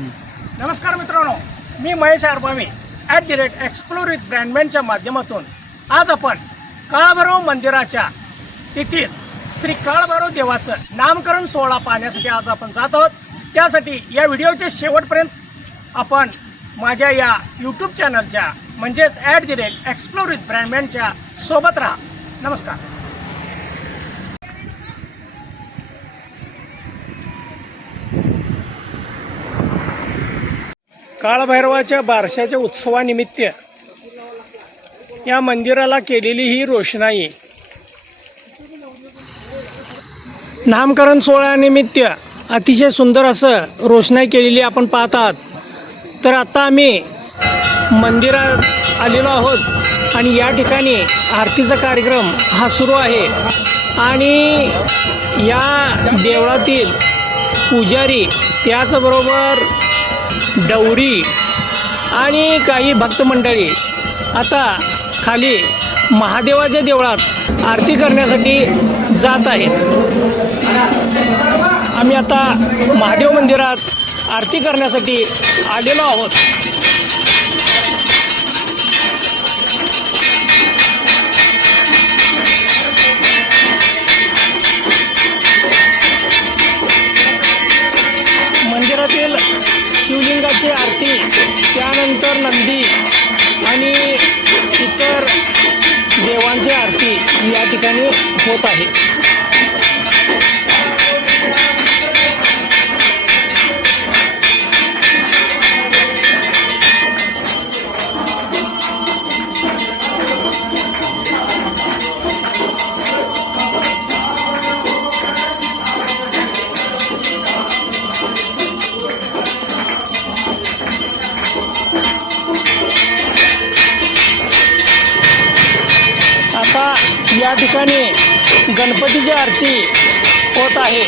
नमस्कार मित्रांनो मी Mahesh आरबामी at the rate explore with ब्रँडमॅनच्या माध्यमातून. आज आपण काळभैरव मंदिराच्या तिथीत श्री काळभैरव देवाचं नामकरण सोहळा पाहण्यासाठी आज आपण जात आहोत. त्यासाठी या व्हिडिओच्या शेवटपर्यंत आपण माझ्या या यूट्यूब चॅनलच्या म्हणजेच at the rate explore with ब्रँडमॅनच्या सोबत राहा. नमस्कार. काळभैरवाच्या बारशाच्या उत्सवानिमित्त या मंदिराला केलेली ही रोषणाई. नामकरण सोहळ्यानिमित्त अतिशय सुंदर असं रोषणाई केलेली आपण पाहत आहात तर आता आम्ही मंदिरात आलेलो आहोत आणि या ठिकाणी आरतीचा कार्यक्रम हा सुरू आहे. आणि या देवळातील पुजारी त्याचबरोबर डवरी आणि काही भक्त मंडळी आता खाली महादेवाच्या देवळात आरती करण्यासाठी जात आहेत. आम्ही आता महादेव मंदिरात आरती करण्यासाठी आलेलो आहोत. नंदी आणि इतर देवांची आरती या ठिकाणी होत आहे. गणपतीची आरती होत आहे.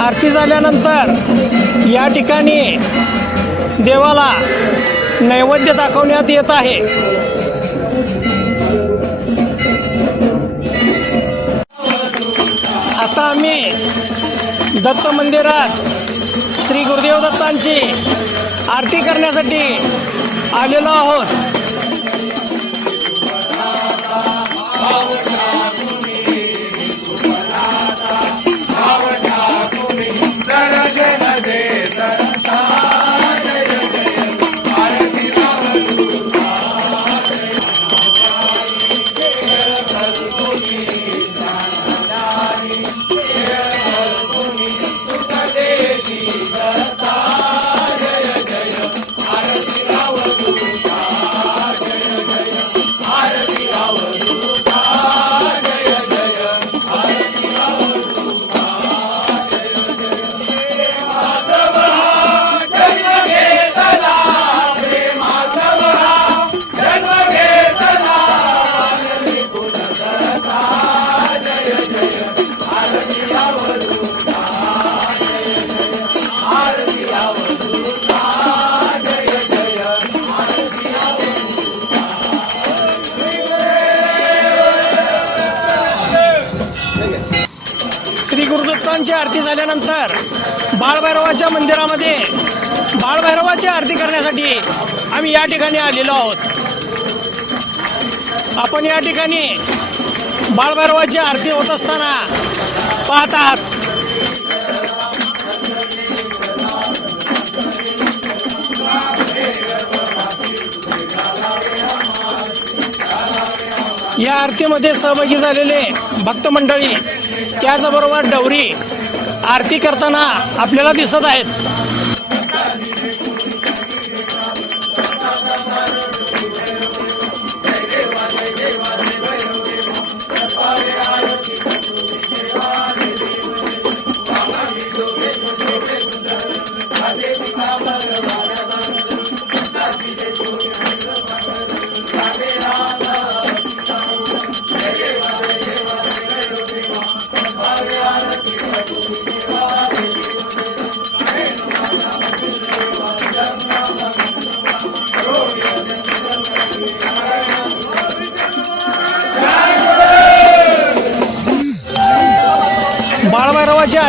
आरती झाल्यानंतर या ठिकाणी देवाला नैवेद्य दाखवण्यात येत आहे. आता आम्ही दत्त मंदिरात श्री गुरुदेव दत्तांची आरती करण्यासाठी आलेलो आहोत. बाळभैरवाच्या मंदिरामध्ये बाळभैरवाची आरती करण्यासाठी आम्ही या ठिकाणी आलेलो आहोत. आपण या ठिकाणी बाळभैरवाची आरती होत असताना पाहत आहात या आरतीमध्ये सहभागी झालेले भक्त मंडळी त्याचबरोबर डवरी आरती करताना आपल्याला दिसत आहेत.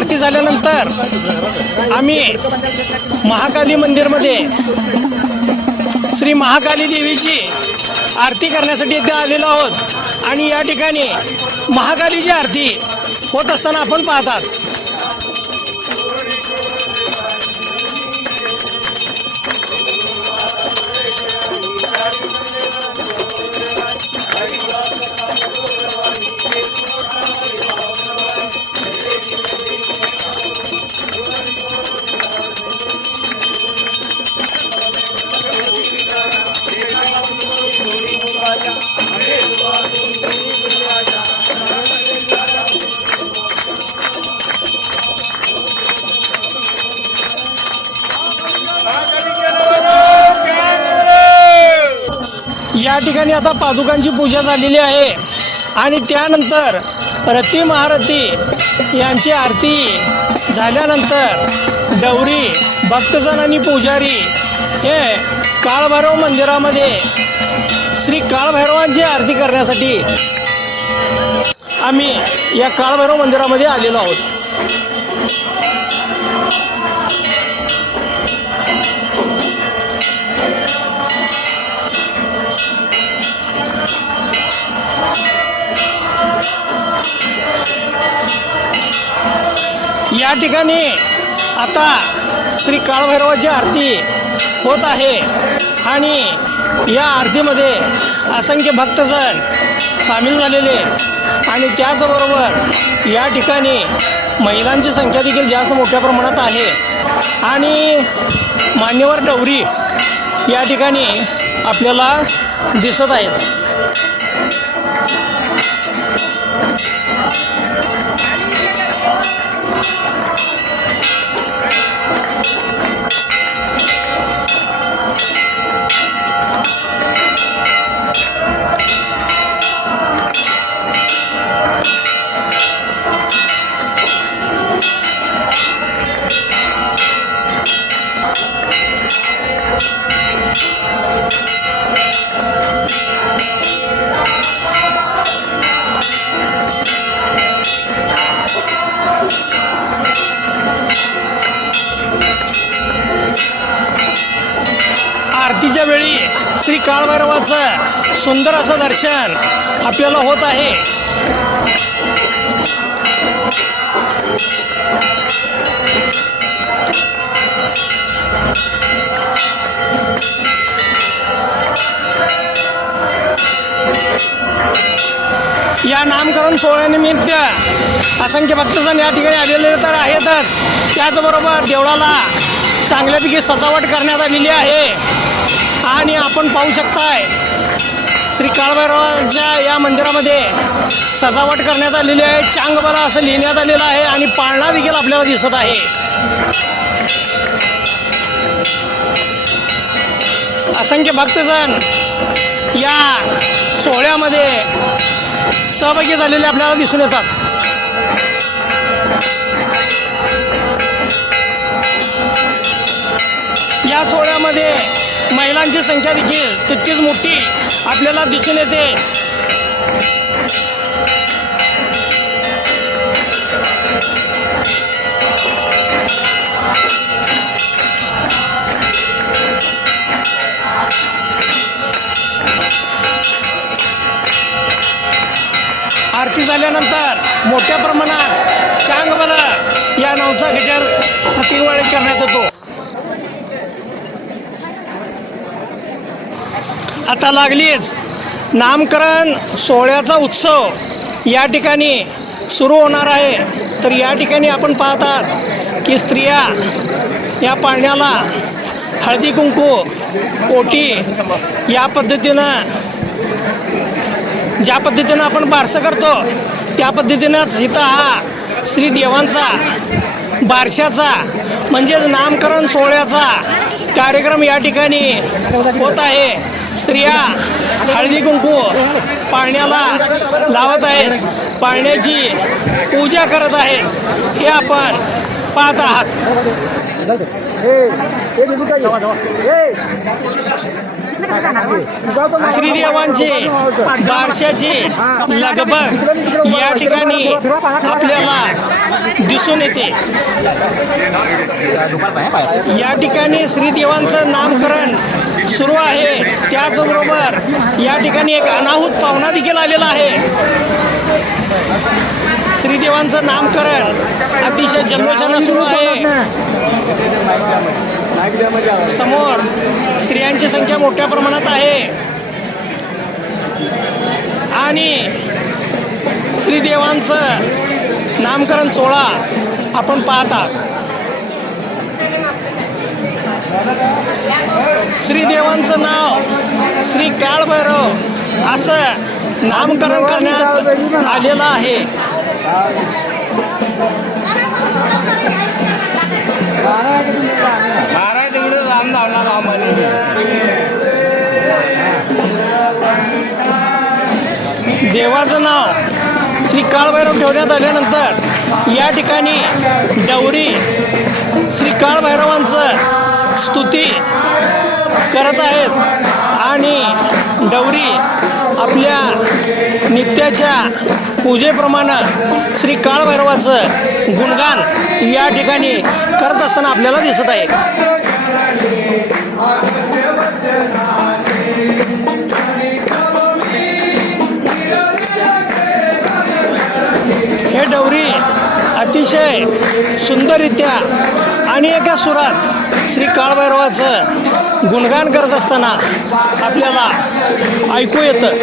आरती झाल्यानंतर आम्ही महाकाली मंदिरमध्ये श्री महाकाली देवीची आरती करण्यासाठी इथे आलेलो आहोत. आणि या ठिकाणी महाकालीची आरती होत असताना आपण पाहतात. या ठिकाणी आता पादुकांची पूजा झालेली आहे. आणि त्यानंतर रती महारथी यांची आरती झाल्यानंतर गौरी भक्तजन आणि पुजारी हे काळभैरव मंदिरामध्ये श्री काळभैरवांची आरती करण्यासाठी आम्ही या काळभैरव मंदिरामध्ये आलेलो आहोत. या ठिकाणी आता श्री काळभैरवाची आरती होत आहे. आणि या आरतीमध्ये असंख्य भक्तजण सामील झालेले आणि त्याचबरोबर या ठिकाणी महिलांची संख्या देखील जास्त मोठ्या प्रमाणात आहे. आणि मान्यवर डवरी या ठिकाणी आपल्याला दिसत आहेत आरतीच्या वेळी श्री काळभैरवाचं सुंदर असं दर्शन आपल्याला होत आहे. या नामकरण सोहळ्यानिमित्त असंख्य भक्तजण या ठिकाणी आलेले तर आहेतच. त्याचबरोबर देवळाला चांगल्यापैकी सजावट करण्यात आलेली आहे. आणि आपण पाहू शकताय श्री काळभैरवाच्या या मंदिरामध्ये सजावट करण्यात आलेली आहे. चांगबला असं लिहिण्यात आलेलं आहे आणि पाळणा देखील आपल्याला दिसत आहे. असंख्य भक्तजण या सोहळ्यामध्ये सहभागी झालेले आपल्याला दिसून येतात. या सोहळ्यामध्ये महिलांची संख्या देखील तितकीच मोठी आपल्याला दिसून येते. आरती झाल्यानंतर मोठ्या प्रमाणात चांगबल या नावचा गजर प्रतिवाळी करण्यात येतो. आता लागलीच. नामकरण सोहळ्याचा उत्सव या ठिकाणी सुरू होणार आहे. तर या ठिकाणी आपण पाहतात की स्त्रिया या पाळण्याला हळदी कुंकू ओटी या पद्धतीनं ज्या पद्धतीनं आपण बारसं करतो त्या पद्धतीनंच इथं हा श्री देवांचा बारशाचा म्हणजेच नामकरण सोहळ्याचा कार्यक्रम या ठिकाणी होत आहे. स्त्रिया हळदी कुंकू पाळण्याला लावत आहेत. पाळण्याची पूजा करत आहेत. हे आपण पाहत आहात. श्रीदेवांची बारशाची लगबग या ठिकाणी आपल्याला दिसून येते. या ठिकाणी श्रीदेवांचं नामकरण सुरू आहे. त्याचबरोबर या ठिकाणी एक अनाहूत पाहुणा देखील आलेला आहे. श्रीदेवांचं नामकरण अतिशय जल्लोषानं सुरू आहे. समोर स्त्रियांची संख्या मोठ्या प्रमाणात आहे. आणि श्रीदेवांचं नामकरण सोहळा आपण पाहता. श्रीदेवांचं नाव श्री काळभैरव असं नामकरण करण्यात आलेलं आहे. देवाचं नाव श्री काळभैरव ठेवण्यात आल्यानंतर या ठिकाणी डवरी श्री काळभैरवांचं स्तुती करत आहेत आणि डवरी आपल्या नित्याच्या पूजेप्रमाणे श्री काळभैरवाचं गुणगान या ठिकाणी करत असताना आपल्याला दिसत आहे. अतिशय सुंदररित्या आणि एका सुरात श्री काळभैरवाचं गुणगान करत असताना आपल्याला ऐकू येतं.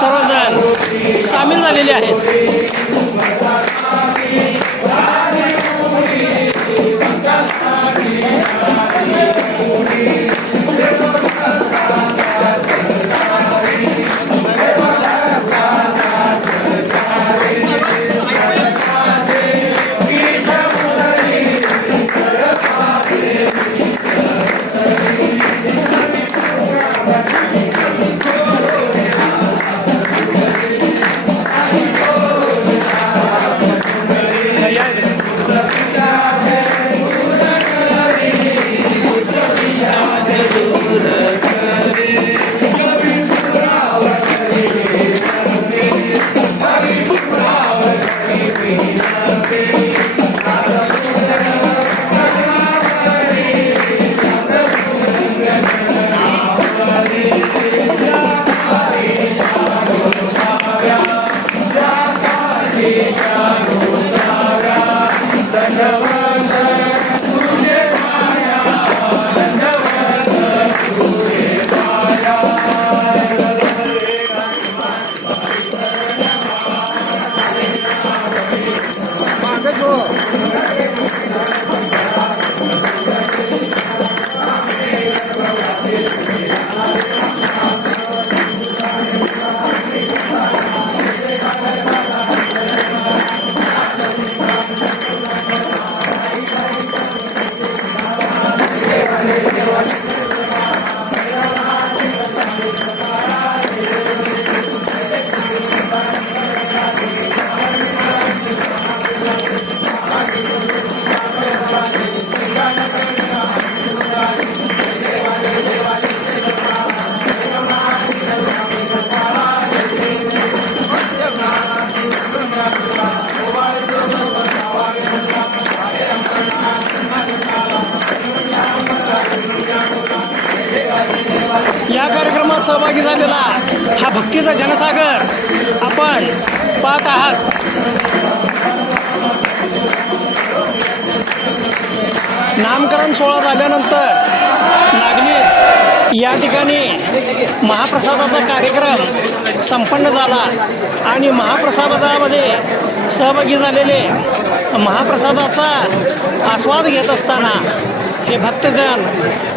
सर्वजण सामील झालेले आहेत. या ठिकाणी महाप्रसादाचा कार्यक्रम संपन्न झाला आणि महाप्रसादामध्ये सहभागी झालेले महाप्रसादाचा आस्वाद घेत असताना हे भक्तजन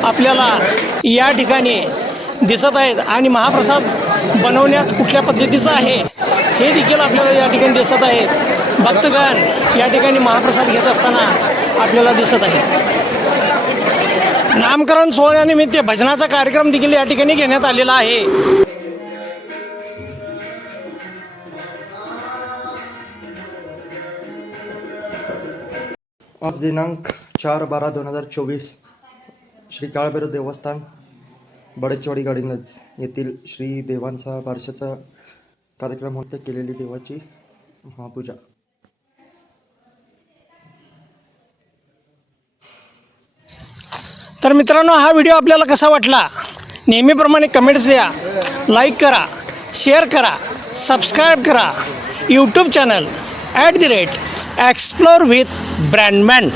आपल्याला या ठिकाणी दिसत आहेत आणि महाप्रसाद बनवण्यात कुठल्या पद्धतीचा आहे हे देखील आपल्याला या ठिकाणी दिसत आहेत. भक्तगण या ठिकाणी महाप्रसाद घेत असताना आपल्याला दिसत आहे नामकरण सोहळ्यानिमित्त भजनाचा कार्यक्रम देखील या ठिकाणी घेण्यात आलेला आहे. आज दिनांक चार बारा दोन हजार चोवीस श्री काळभैरव देवस्थान बडेचवाडी गाडीनच येथील श्री देवांचा बारशाचा कार्यक्रम होते केलेली देवाची महापूजा. तर मित्रांनो हा व्हिडिओ आपल्याला कसा वाटला? नेहमीप्रमाणे कमेंट्स द्या लाईक करा शेअर करा सबस्क्राईब करा. YouTube channel at the rate explore with Brandman